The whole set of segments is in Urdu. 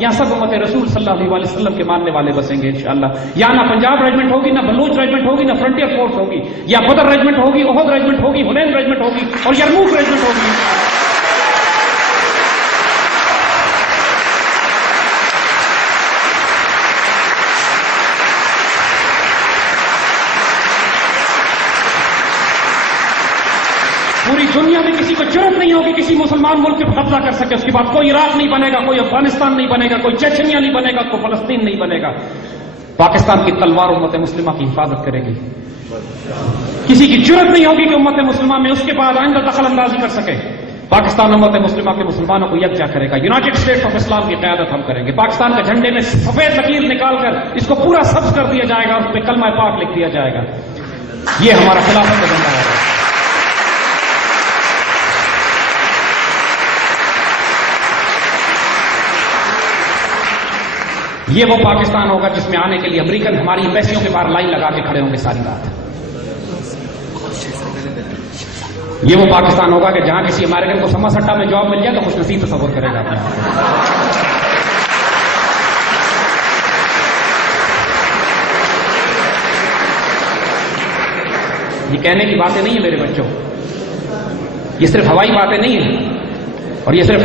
یہاں سب امت رسول صلی اللہ علیہ وسلم کے ماننے والے بسیں گے انشاءاللہ. یہاں نہ پنجاب ریجمنٹ ہوگی، نہ بلوچ ریجمنٹ ہوگی، نہ فرنٹیئر فورس ہوگی. یا بدر ریجمنٹ ہوگی، احد ریجمنٹ ہوگی، حنین ریجمنٹ ہوگی اور یرموک ریجمنٹ ہوگی. پوری دنیا میں کسی کو جرأت نہیں ہوگی کسی مسلمان ملک پہ قبضہ کر سکے. اس کے بعد کوئی عراق نہیں بنے گا، کوئی افغانستان نہیں بنے گا، کوئی چچنیا نہیں بنے گا، کوئی فلسطین نہیں بنے گا. پاکستان کی تلوار امت مسلمہ کی حفاظت کرے گی. کسی کی جرأت نہیں ہوگی کہ امت مسلمہ میں اس کے بعد آئندہ دخل اندازی کر سکے. پاکستان امت مسلمہ کے مسلمانوں کو یکجا کرے گا. یونائٹڈ اسٹیٹس آف اسلام کی قیادت ہم کریں گے. پاکستان کے جھنڈے میں سفید لکیر نکال کر اس کو پورا سبز کر دیا جائے گا، اس پہ کلمہ پاک لکھ دیا جائے گا. یہ ہمارا خلافت کا جھنڈا ہے. یہ وہ پاکستان ہوگا جس میں آنے کے لیے امریکن ہماری ایمبیسیوں کے باہر لائن لگا کے کھڑے ہوں گے ساری رات. یہ وہ پاکستان ہوگا کہ جہاں کسی امریکن کو سما سٹا میں جاب مل جائے تو خوش نصیب تصور کرے گا. یہ کہنے کی باتیں نہیں ہیں میرے بچوں، یہ صرف ہوائی باتیں نہیں ہیں. اور یہ صرف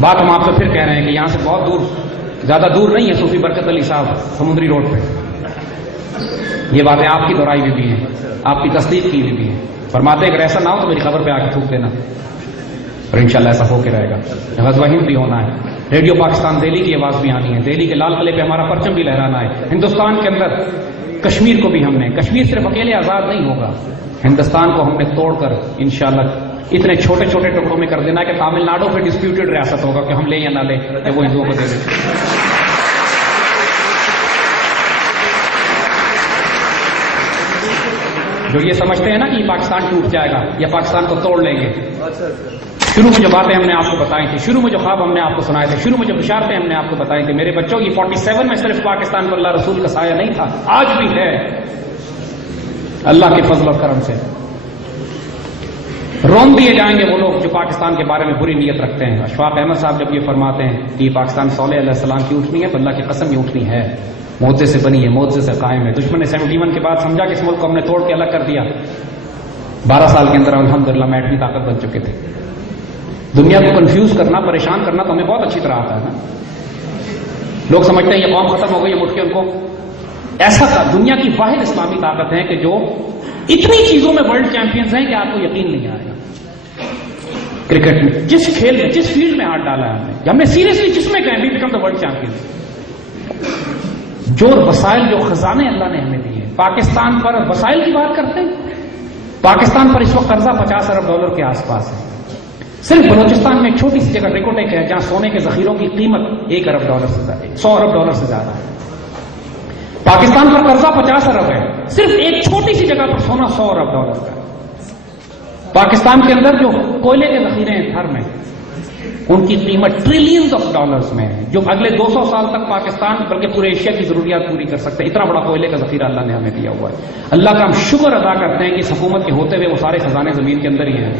بات ہم آپ سے پھر کہہ رہے ہیں کہ یہاں سے بہت دور، زیادہ دور نہیں ہے صوفی برکت علی صاحب سمندری روڈ پہ. یہ باتیں آپ کی دہرائی میں بھی ہیں، آپ کی تصدیق کی بھی ہیں. فرماتے ہیں اگر ایسا نہ ہو تو میری خبر پہ آ کے تھوک دینا، اور انشاءاللہ ایسا ہو کے رہے گا. غزوہ ہند بھی ہونا ہے، ریڈیو پاکستان دہلی کی آواز بھی آنی ہے، دہلی کے لال قلعے پہ ہمارا پرچم بھی لہرانا ہے. ہندوستان کے اندر کشمیر کو بھی ہم نے، کشمیر صرف اکیلے آزاد نہیں ہوگا، ہندوستان کو ہم نے توڑ کر انشاءاللہ اتنے چھوٹے چھوٹے ٹکڑوں میں کر دینا کہ تامل ناڈو پہ ڈسپیوٹڈ ریاست ہوگا کہ ہم لیں یا نہ لیں، وہ ہندوؤں کو دے دیں. جو یہ سمجھتے ہیں نا کہ یہ پاکستان ٹوٹ جائے گا یا پاکستان کو توڑ لیں گے، شروع میں جو باتیں ہم نے آپ کو بتائی تھی، شروع میں جو خواب ہم نے آپ کو سنائے تھے، شروع میں جو بشارتیں ہم نے آپ کو بتائی تھی، میرے بچوں یہ 47 میں صرف پاکستان کو اللہ رسول کا سایہ نہیں تھا، آج بھی ہے اللہ کے فضل و کرم سے. رون دیے جائیں گے وہ لوگ جو پاکستان کے بارے میں بری نیت رکھتے ہیں. اشفاق احمد صاحب جب یہ فرماتے ہیں کہ یہ پاکستان صالح علیہ السلام کی اٹھنی ہے تو اللہ کی قسم یہ اٹھنی ہے، معجزے سے بنی ہے، معجزے سے قائم ہے. دشمن نے 71 کے بعد سمجھا کہ اس ملک کو ہم نے توڑ کے الگ کر دیا. 12 سال کے اندر الحمدللہ میں ایٹمی طاقت بن چکے تھے. دنیا کو کنفیوز کرنا، پریشان کرنا تو ہمیں بہت اچھی طرح آتا ہے نا. لوگ سمجھتے ہیں یہ قوم ختم ہو گئی، یہ اٹھ کے ان کو ایسا تھا. دنیا کی واحد اسلامی طاقت ہے کہ جو اتنی چیزوں میں ورلڈ چیمپئنز ہیں کہ آپ کو یقین نہیں آئے گا. کرکٹ میں جس کھیل میں، جس فیلڈ میں ہاتھ ڈالا ہے ہم نے سیریسلی جس میں کہیں بھی بیکم دا ورلڈ چیمپئن. جو وسائل، جو خزانے اللہ نے ہمیں دیے. پاکستان پر وسائل کی بات کرتے ہیں، پاکستان پر اس وقت قرضہ $50 ارب کے آس پاس ہے. صرف بلوچستان میں ایک چھوٹی سی جگہ ریکوٹیک ہے جہاں سونے کے ذخیروں کی قیمت $1 ارب سے زیادہ، $100 ارب سے زیادہ ہے. پاکستان پر قرضہ 50 ارب ہے، صرف ایک چھوٹی سی جگہ پر سونا $100 ارب کا. پاکستان کے اندر جو کوئلے کے ذخیرے ہیں تھر میں، ان کی قیمت ٹریلینز آف ڈالرز میں ہے، جو اگلے 200 سال تک پاکستان بلکہ پورے ایشیا کی ضروریات پوری کر سکتے ہیں. اتنا بڑا کوئلے کا ذخیرہ اللہ نے ہمیں دیا ہوا ہے. اللہ کا ہم شکر ادا کرتے ہیں کہ اس حکومت کے ہوتے ہوئے وہ سارے خزانے زمین کے اندر ہی ہیں.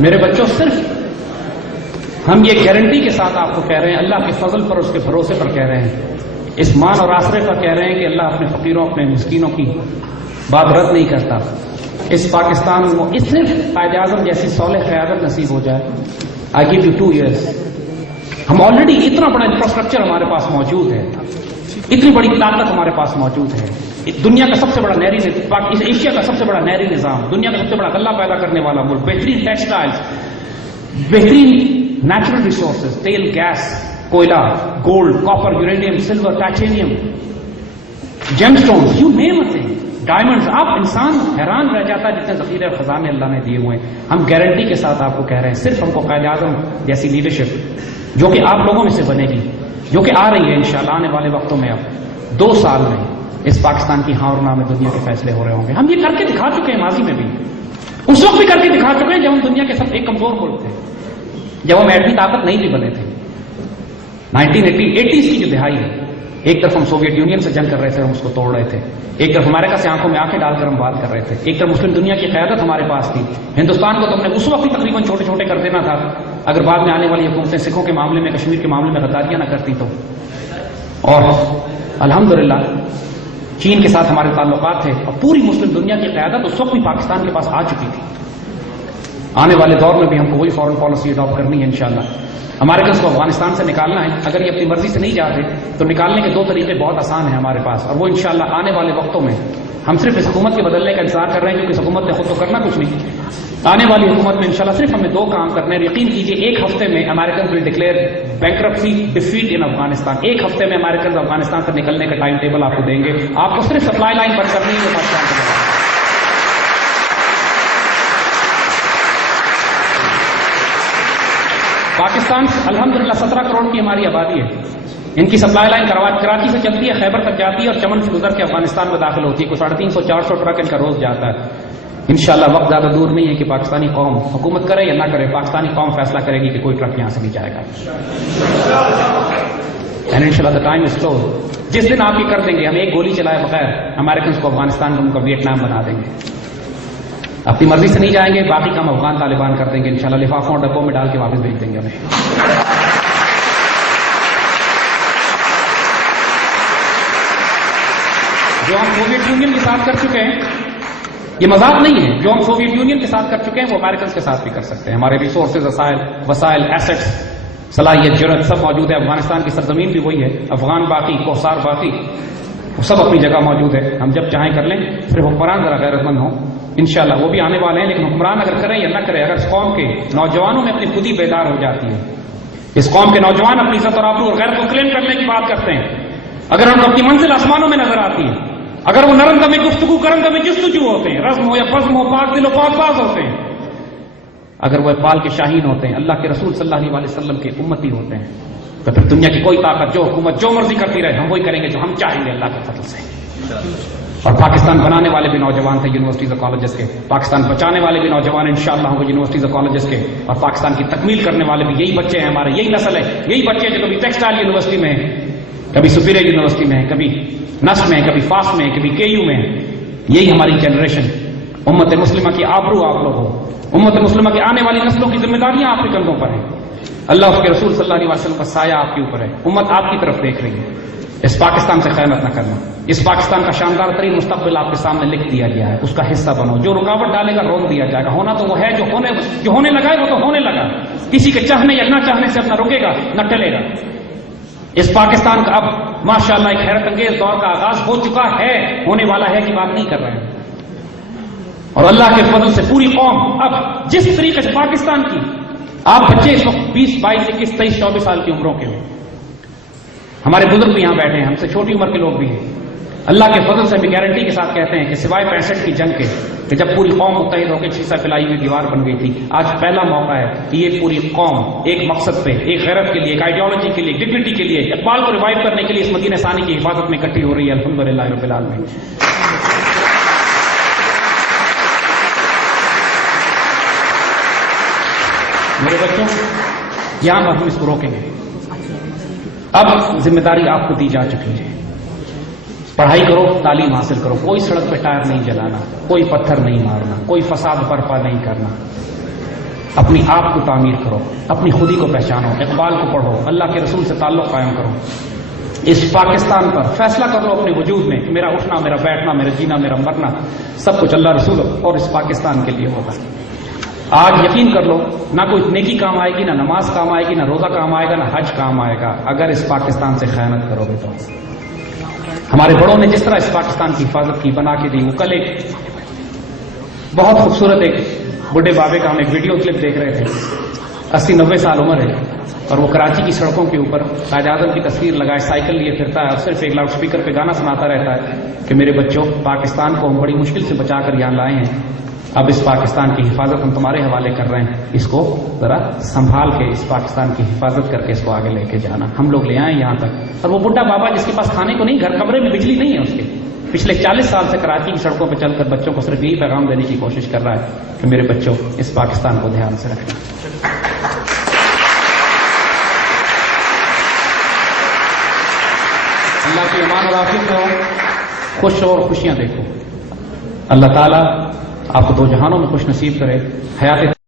میرے بچوں، صرف ہم یہ گارنٹی کے ساتھ آپ کو کہہ رہے ہیں، اللہ کے فضل پر، اس کے بھروسے پر کہہ رہے ہیں، اس مان اور آسرے پر کہہ رہے ہیں کہ اللہ اپنے فقیروں، اپنے مسکینوں کی بات رد نہیں کرتا. اس پاکستان کو اس صرف قائد اعظم جیسی صالح قیادت نصیب ہو جائے. آئی گیو یو 2 ایئرس. ہم آلریڈی اتنا بڑا انفراسٹرکچر ہمارے پاس موجود ہے، اتنی بڑی طاقت ہمارے پاس موجود ہے. دنیا کا سب سے بڑا نہری، ایشیا کا سب سے بڑا نہری نظام، دنیا کا سب سے بڑا غلہ پیدا کرنے والا ملک، بہترین ٹیکسٹائلز، بہترین نیچرل ریسورسز، تیل، گیس، کوئلہ، gold, copper, uranium, silver, titanium, gem stones, you name it, diamonds. آپ انسان حیران رہ جاتا ہے جتنے ذخیرے اور خزانے اللہ نے دیے ہوئے ہیں. ہم گارنٹی کے ساتھ آپ کو کہہ رہے ہیں، صرف ہم کو قائد اعظم جیسی لیڈرشپ جو کہ آپ لوگوں میں سے بنے گی، جو کہ آ رہی ہے انشاءاللہ آنے والے وقتوں میں. اب 2 سال میں اس پاکستان کی ہاں اور نہ میں دنیا کے فیصلے ہو رہے ہوں گے. ہم یہ کر کے دکھا چکے ہیں ماضی میں بھی، اس وقت بھی کر کے دکھا چکے ہیں جب ہم دنیا کے سب ایک کمزور ملک تھے، جب ہم ایٹمی طاقت نہیں بھی بنے تھے. 1980s کی جو دہائی ہے، ایک طرف ہم سوویت یونین سے جنگ کر رہے تھے، ہم اس کو توڑ رہے تھے، ایک طرف امریکہ سے آنکھوں میں آنکھیں ڈال کر ہم بات کر رہے تھے، ایک طرف مسلم دنیا کی قیادت ہمارے پاس تھی، ہندوستان کو تو ہم نے اس وقت ہی تقریباً چھوٹے چھوٹے کر دینا تھا اگر بعد میں آنے والی حکومتیں سکھوں کے معاملے میں، کشمیر کے معاملے میں غداریاں نہ کرتی تو۔ اور الحمدللہ چین کے ساتھ ہمارے تعلقات تھے اور پوری مسلم دنیا کی قیادت اس وقت بھی پاکستان کے پاس آ چکی تھی۔ آنے والے دور میں بھی ہم کو وہی فورن پالیسی اڈاپٹ کرنی ہے انشاءاللہ۔ امریکنس کو افغانستان سے نکالنا ہے، اگر یہ اپنی مرضی سے نہیں چاہتے تو نکالنے کے دو طریقے بہت آسان ہیں ہمارے پاس، اور وہ انشاءاللہ آنے والے وقتوں میں ہم صرف اس حکومت کے بدلنے کا انتظار کر رہے ہیں، کیونکہ اس حکومت نے خود تو کرنا کچھ نہیں۔ آنے والی حکومت میں انشاءاللہ صرف ہمیں دو کام کرنے ہیں، یقین کیجئے ایک ہفتے میں American will declare bankruptcy defeat ان افغانستان۔ ایک ہفتے میں امریکن افغانستان سے نکلنے کا ٹائم ٹیبل آپ کو دیں گے، آپ کو صرف سپلائی لائن بند کرنی ہے پاکستان کے۔ پاکستان الحمدللہ 17 کروڑ کی ہماری آبادی ہے، ان کی سپلائی لائن کراچی سے چلتی ہے، خیبر تک جاتی ہے اور چمن سے گزر کے افغانستان میں داخل ہوتی ہے، کوئی 350-400 ٹرک ان کا روز جاتا ہے۔ انشاءاللہ وقت زیادہ دور نہیں ہے کہ پاکستانی قوم حکومت کرے یا نہ کرے، پاکستانی قوم فیصلہ کرے گی کہ کوئی ٹرک یہاں سے نہیں جائے گا۔ اینڈ انشاءاللہ the time is close۔ جس دن آپ یہ کر دیں گے، ہم ایک گولی چلائے بغیر امریکنز کو افغانستان کو ان کا ویتنام بنا دیں گے، اپنی مرضی سے نہیں جائیں گے، باقی کام افغان طالبان کر دیں گے انشاءاللہ، لفافوں اور ڈبوں میں ڈال کے واپس بھیج دیں گے انہیں۔ جو ہم سوویت یونین کے ساتھ کر چکے ہیں، یہ مذاق نہیں ہے، جو ہم سوویت یونین کے ساتھ کر چکے ہیں وہ امریکنز کے ساتھ بھی کر سکتے ہیں۔ ہمارے ریسورسز، وسائل، ایسٹس، صلاحیت، جرأت سب موجود ہے۔ افغانستان کی سرزمین بھی وہی ہے، افغان باقی، کوسار باقی، وہ سب اپنی جگہ موجود ہے، ہم جب چاہیں کر لیں، صرف حکمران ذرا غیرت مند ہوں انشاءاللہ، وہ بھی آنے والے ہیں، لیکن حکمران اگر کریں یا نہ کریں، اگر اس قوم کے نوجوانوں میں اپنی خودی بیدار ہو جاتی ہے، اس قوم کے نوجوان اپنی عزت اور آبرو اور غیرت کو کلیم کرنے کی بات کرتے ہیں، اگر ان کو اپنی منزل آسمانوں میں نظر آتی ہے، اگر وہ نرم دم گفتگو کرم دم جستجو ہوتے ہیں، رزم ہو یا فزم ہو، پاک دل و پاک باز ہوتے ہیں، اگر وہ اقبال کے شاہین ہوتے ہیں، اللہ کے رسول صلی اللہ علیہ وسلم کے امتی ہوتے ہیں، تو پھر دنیا کی کوئی طاقت، جو حکومت جو مرضی کرتی رہے، ہم وہی کریں گے جو ہم چاہیں گے اللہ کے فضل سے۔ اور پاکستان بنانے والے بھی نوجوان تھے یونیورسٹیز اور کالجز کے، پاکستان بچانے والے بھی نوجوان انشاءاللہ ہوں گے یونیورسٹیز اور کالجز کے، اور پاکستان کی تکمیل کرنے والے بھی یہی بچے ہیں ہمارے، یہی نسل ہے، یہی بچے جو کبھی ٹیکسٹائل یونیورسٹی میں ہیں، کبھی سپیریئر یونیورسٹی میں ہیں، کبھی نسل میں ہیں، کبھی فاس میں ہیں، کبھی کے یو میں ہیں، یہی ہماری جنریشن۔ امت مسلمہ کی آبرو آپ لوگ ہو، امت مسلمہ کی آنے والی نسلوں کی ذمہ داریاں آپ کے کندھوں پر ہیں، اللہ اس کے رسول صلی اللہ علیہ وسلم کا سایہ آپ کے اوپر ہے، امت آپ کی طرف دیکھ رہی ہے۔ اس پاکستان سے خیانت نہ کرنا، اس پاکستان کا شاندار ترین مستقبل آپ کے سامنے لکھ دیا گیا ہے، اس کا حصہ بنو، جو رکاوٹ ڈالے گا رون دیا جائے گا، ہونا تو وہ ہے، جو ہونے لگا ہے وہ تو ہونے لگا، کسی کے چاہنے یا نہ چاہنے سے اپنا رکے گا نہ ٹلے گا۔ اس پاکستان کا اب ماشاءاللہ ایک حیرت انگیز دور کا آغاز ہو چکا ہے، ہونے والا ہے کی بات نہیں کر رہے ہیں، اور اللہ کے فضل سے پوری قوم اب جس طریقے سے پاکستان کی، آپ بچے اس وقت 20، 22، 21، 23، 24 سال کی عمروں کے ہیں، ہمارے بزرگ بھی یہاں بیٹھے ہیں، ہم سے چھوٹی عمر کے لوگ بھی ہیں، اللہ کے فضل سے بھی گارنٹی کے ساتھ کہتے ہیں کہ سوائے 65 کی جنگ کے، کہ جب پوری قوم متحد ہو کے شیشہ پلائی ہوئی دیوار بن گئی تھی، آج پہلا موقع ہے کہ یہ پوری قوم ایک مقصد پہ، ایک غیرت کے لیے، ایک آئیڈیالوجی کے لیے، ڈگنیٹی کے لیے، اقبال کو ریوائیو کرنے کے لیے اس مدینہ ثانی کی حفاظت میں اکٹھی ہو رہی ہے، الحمدللہ رب العالمین۔ میرے بچوں، یہاں پر ہم اس کو روکیں گے، اب ذمہ داری آپ کو دی جا چکی ہے، پڑھائی کرو، تعلیم حاصل کرو، کوئی سڑک پہ ٹائر نہیں جلانا، کوئی پتھر نہیں مارنا، کوئی فساد برپا نہیں کرنا، اپنی آپ کو تعمیر کرو، اپنی خودی کو پہچانو، اقبال کو پڑھو، اللہ کے رسول سے تعلق قائم کرو، اس پاکستان پر فیصلہ کر لو اپنے وجود میں کہ میرا اٹھنا، میرا بیٹھنا، میرا جینا، میرا مرنا، سب کچھ اللہ رسول اور اس پاکستان کے لیے ہوگا۔ آج یقین کر لو، نہ کوئی نیکی کام آئے گی، نہ نماز کام آئے گی، نہ روزہ کام آئے گا، نہ حج کام آئے گا، اگر اس پاکستان سے خیانت کرو گے تو۔ ہمارے بڑوں نے جس طرح اس پاکستان کی حفاظت کی، بنا کے دی، وہ کل ایک بہت خوبصورت ایک بڈھے بابے کا ہم ایک ویڈیو کلپ دیکھ رہے تھے، 80-90 سال عمر ہے، اور وہ کراچی کی سڑکوں کے اوپر قائد اعظم کی تصویر لگائے سائیکل لیے پھرتا ہے، اور صرف ایک لاؤڈ اسپیکر پہ گانا سناتا رہتا ہے کہ میرے بچوں، پاکستان کو ہم بڑی مشکل سے بچا کر یہاں لائے ہیں، اب اس پاکستان کی حفاظت ہم تمہارے حوالے کر رہے ہیں، اس کو ذرا سنبھال کے اس پاکستان کی حفاظت کر کے اس کو آگے لے کے جانا، ہم لوگ لے آئے یہاں تک۔ اور وہ بڈھا بابا جس کے پاس کھانے کو نہیں، گھر کمرے میں بجلی نہیں ہے اس کے، پچھلے 40 سال سے کراچی کی سڑکوں پہ چل کر بچوں کو صرف یہی پیغام دینے کی کوشش کر رہا ہے کہ میرے بچوں، اس پاکستان کو دھیان سے رکھنا۔ اللہ کی امان اور عافیت میں ہو، خوش اور خوشیاں دیکھو. اللہ تعالیٰ آپ کو دو جہانوں میں خوش نصیب کرے. حیات